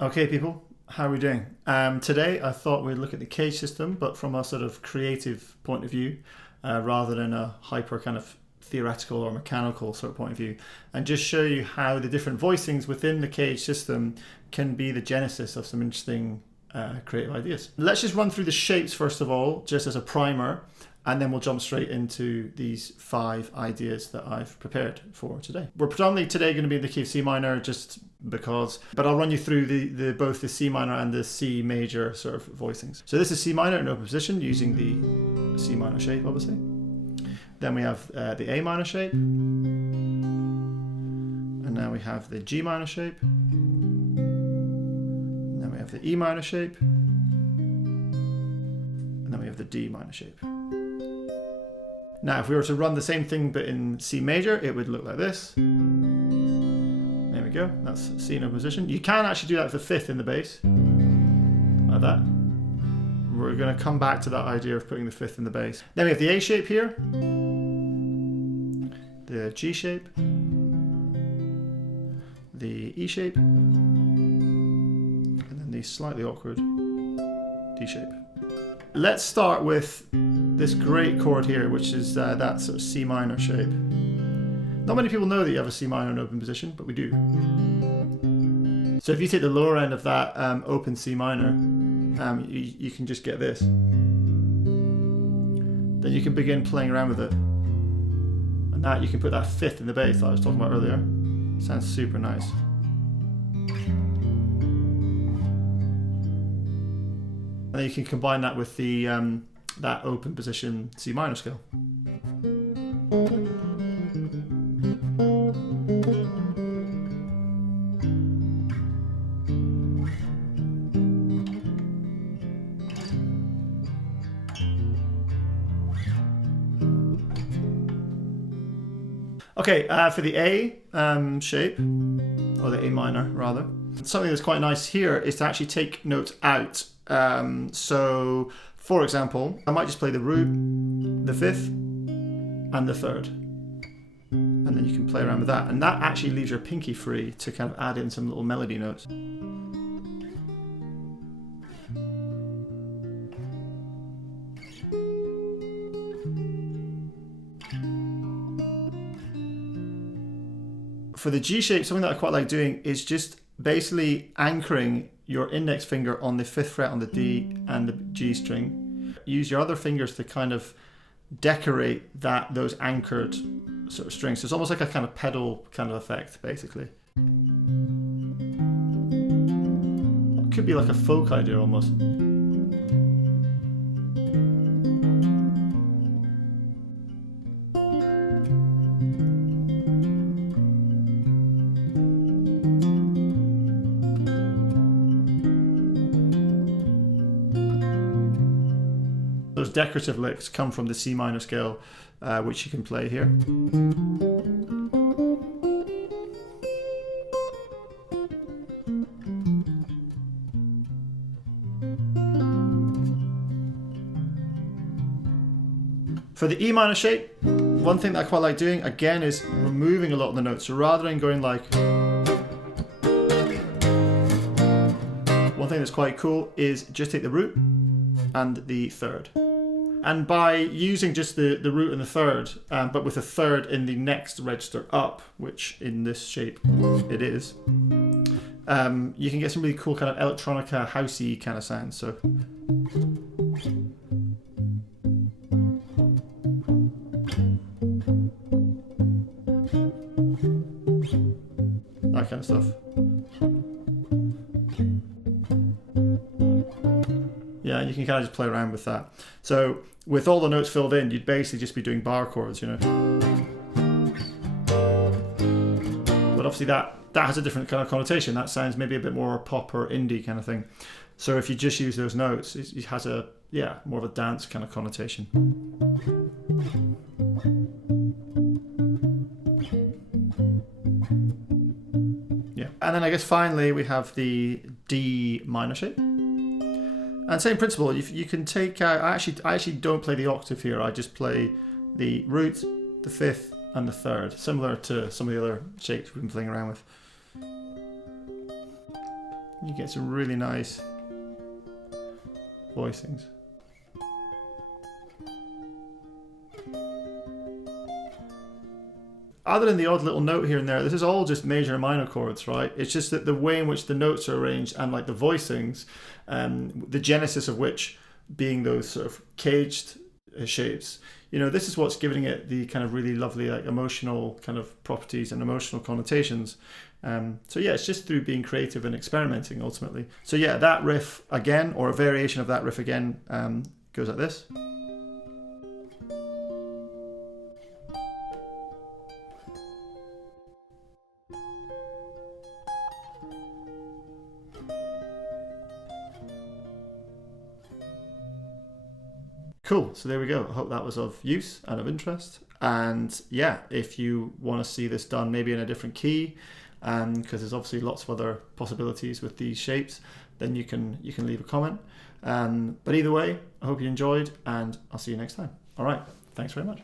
Okay, people, how are we doing? Today I thought we'd look at the CAGED system, but from a sort of creative point of view, rather than a hyper kind of theoretical or mechanical sort of point of view, and just show you how the different voicings within the CAGED system can be the genesis of some interesting creative ideas. Let's just run through the shapes first of all, just as a primer, and then we'll jump straight into these 5 ideas that I've prepared for today. We're predominantly today going to be in the key of C minor, just because, but I'll run you through both the C minor and the C major sort of voicings. So this is C minor in open position using the C minor shape, obviously. Then we have the A minor shape, and now we have the G minor shape, and then we have the E minor shape, and then we have the D minor shape. Now, if we were to run the same thing but in C major, it would look like this. There we go, that's C in open position. You can actually do that for the 5th in the bass, like that. We're going to come back to that idea of putting the 5th in the bass. Then we have the A shape here, the G shape, the E shape, and then the slightly awkward D shape. Let's start with this great chord here, which is that sort of C minor shape. Not many people know that you have a C minor in open position, but we do. So if you take the lower end of that open C minor, you can just get this. Then you can begin playing around with it. And that you can put that 5th in the bass that I was talking about earlier. Sounds super nice. And then you can combine that with the that open position C minor scale. Okay, for the A shape, or the A minor rather, something that's quite nice here is to actually take notes out. So, for example, I might just play the root, the 5th, and the 3rd. And then you can play around with that. And that actually leaves your pinky free to kind of add in some little melody notes. For the G shape, something that I quite like doing is just basically anchoring your index finger on the 5th fret on the D and the G string. Use your other fingers to kind of decorate those anchored sort of strings. So it's almost like a kind of pedal kind of effect, basically. It could be like a folk idea almost. Those decorative licks come from the C minor scale, which you can play here. For the E minor shape, one thing that I quite like doing, again, is removing a lot of the notes. So rather than going like... One thing that's quite cool is just take the root and the 3rd. And by using just the root and the 3rd, but with a 3rd in the next register up, which in this shape it is, you can get some really cool kind of electronica, housey kind of sounds. So that kind of stuff. Yeah, you can kind of just play around with that. So with all the notes filled in, you'd basically just be doing bar chords, you know. But obviously that has a different kind of connotation. That sounds maybe a bit more pop or indie kind of thing. So if you just use those notes, it has more of a dance kind of connotation. Yeah. And then I guess finally we have the D minor shape. And same principle, you can take, I actually don't play the octave here, I just play the root, the 5th, and the 3rd, similar to some of the other shapes we've been playing around with. You get some really nice voicings. Other than the odd little note here and there, this is all just major and minor chords, right? It's just that the way in which the notes are arranged and like the voicings, the genesis of which being those sort of caged shapes, you know, this is what's giving it the kind of really lovely like emotional kind of properties and emotional connotations. So yeah, it's just through being creative and experimenting ultimately. So yeah, that riff again, or a variation of that riff again, goes like this. Cool, so there we go. I hope that was of use and of interest. And yeah, if you want to see this done maybe in a different key, because there's obviously lots of other possibilities with these shapes, then you can leave a comment. But either way, I hope you enjoyed, and I'll see you next time. All right, thanks very much.